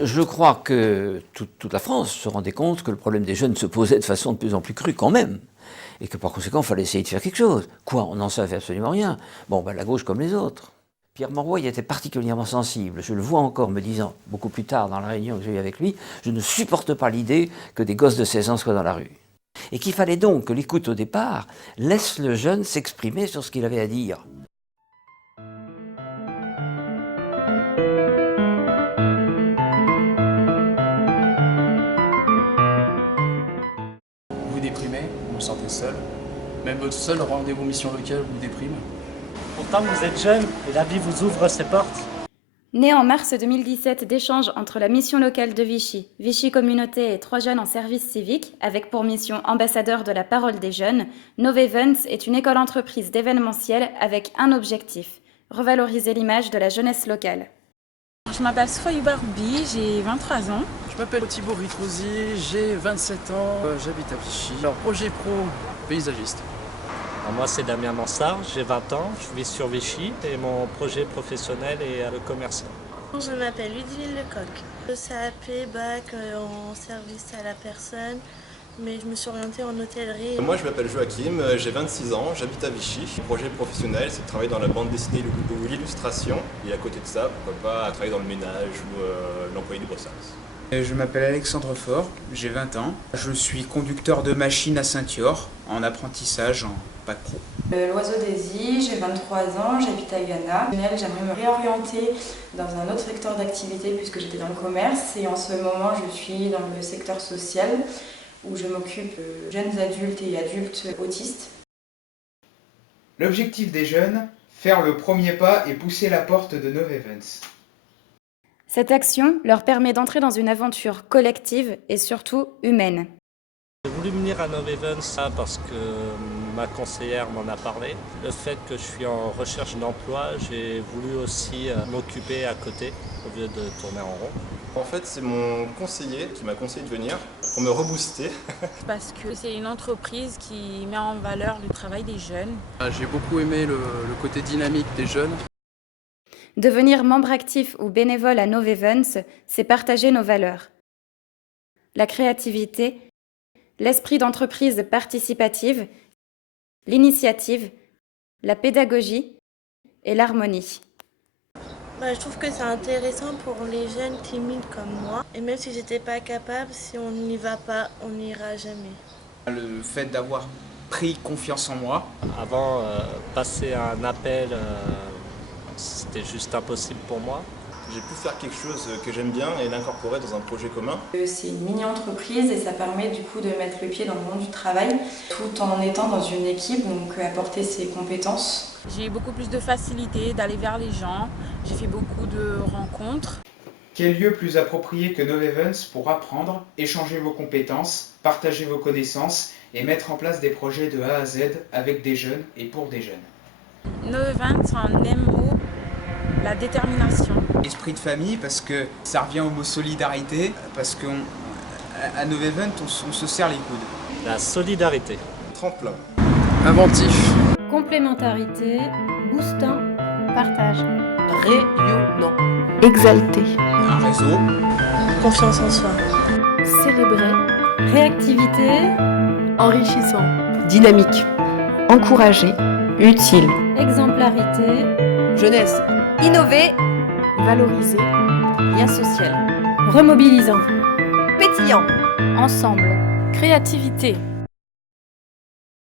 Je crois que toute la France se rendait compte que le problème des jeunes se posait de façon de plus en plus crue quand même. Et que par conséquent, il fallait essayer de faire quelque chose. Quoi? On n'en savait absolument rien. Bon, la gauche comme les autres. Pierre Mauroy était particulièrement sensible. Je le vois encore me disant, beaucoup plus tard dans la réunion que j'ai eue avec lui, je ne supporte pas l'idée que des gosses de 16 ans soient dans la rue. Et qu'il fallait donc que l'écoute au départ laisse le jeune s'exprimer sur ce qu'il avait à dire. Vous déprimez, vous vous sentez seul. Même votre seul rendez-vous mission locale vous déprime. Pourtant, vous êtes jeune et la vie vous ouvre ses portes. Né en mars 2017 d'échanges entre la mission locale de Vichy, Vichy Communauté et 3 jeunes en service civique, avec pour mission ambassadeur de la parole des jeunes, Novevents est une école-entreprise d'événementiel avec un objectif, revaloriser l'image de la jeunesse locale. Je m'appelle Sophie Barbie, j'ai 23 ans. Je m'appelle Thibaut Ritrosi, j'ai 27 ans, j'habite à Vichy. Alors projet pro, paysagiste. Alors moi, c'est Damien Mansart, j'ai 20 ans, je vis sur Vichy et mon projet professionnel est le commerçant. Je m'appelle Ludivine Lecoq. CAP, bac en service à la personne, mais je me suis orientée en hôtellerie. Moi je m'appelle Joachim, j'ai 26 ans, j'habite à Vichy. Mon projet professionnel c'est de travailler dans la bande dessinée ou l'illustration et à côté de ça, pourquoi pas travailler dans le ménage ou l'employé du brossage. Je m'appelle Alexandre Faure, j'ai 20 ans. Je suis conducteur de machine à Saint-Yor en apprentissage en bac pro. L'Oiseau des Îles, j'ai 23 ans, j'habite à Guyana. J'aimerais me réorienter dans un autre secteur d'activité puisque j'étais dans le commerce et en ce moment je suis dans le secteur social où je m'occupe de jeunes adultes et adultes autistes. L'objectif des jeunes, faire le premier pas et pousser la porte de Novevents. Cette action leur permet d'entrer dans une aventure collective et surtout humaine. J'ai voulu venir à Novevents parce que ma conseillère m'en a parlé. Le fait que je suis en recherche d'emploi, j'ai voulu aussi m'occuper à côté au lieu de tourner en rond. En fait c'est mon conseiller qui m'a conseillé de venir pour me rebooster. Parce que c'est une entreprise qui met en valeur le travail des jeunes. J'ai beaucoup aimé le côté dynamique des jeunes. Devenir membre actif ou bénévole à Novevents, c'est partager nos valeurs. La créativité, l'esprit d'entreprise participative, l'initiative, la pédagogie et l'harmonie. Je trouve que c'est intéressant pour les jeunes timides comme moi. Et même si j'étais pas capable, si on n'y va pas, on n'ira jamais. Le fait d'avoir pris confiance en moi. Avant, passer un appel, c'était juste impossible pour moi. J'ai pu faire quelque chose que j'aime bien et l'incorporer dans un projet commun. C'est une mini-entreprise et ça permet du coup de mettre le pied dans le monde du travail tout en étant dans une équipe, donc apporter ses compétences. J'ai eu beaucoup plus de facilité d'aller vers les gens, j'ai fait beaucoup de rencontres. Quel lieu plus approprié que Novevents pour apprendre, échanger vos compétences, partager vos connaissances et mettre en place des projets de A à Z avec des jeunes et pour des jeunes. Novevents, en un mot, la détermination. Esprit de famille parce que ça revient au mot solidarité, parce qu'à Novevents on se serre les coudes. La solidarité. Tremplin. Inventif. Complémentarité, boostant, partage. Rayonnant. Exalté. Un réseau. Confiance en soi. Célébrer, réactivité, Enrichissant. Dynamique. Encouragé. Utile. exemplarité, Jeunesse. Innover. Valoriser. Lien social. remobilisant. Pétillant. Ensemble. Créativité.